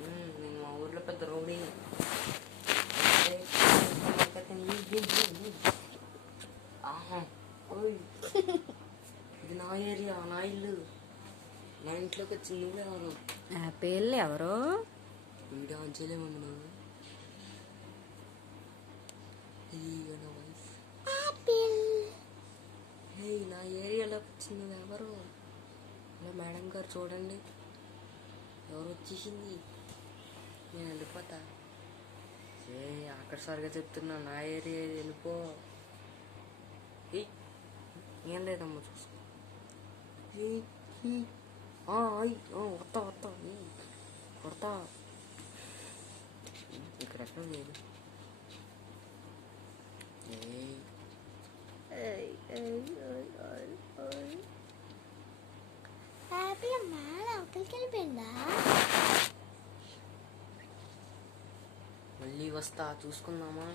నేను మా ఊర్లో పెద్ద రౌడీ. ఇది నా ఏరియా, నా ఇల్లు. నా ఇంట్లోకి వచ్చి నువ్వెవరు? పేర్లు ఎవరు? వీడియో ఆన్ చేయలేమన్నా నువ్వు. నా ఏరియాలోకి వచ్చింది ఎవరు? అలా మేడం గారు చూడండి, ఎవరు వచ్చేసింది. నేను వెళ్ళిపోతా. అక్కడ సరిగా చెప్తున్నా, నా ఏరియా వెళ్ళిపో. ఏం లేదమ్మా, చూసుకో. వస్తా కొడతా. ఇక్కడ ఎక్కడ లేదు. మళ్ళీ వస్తా, చూసుకుందామా?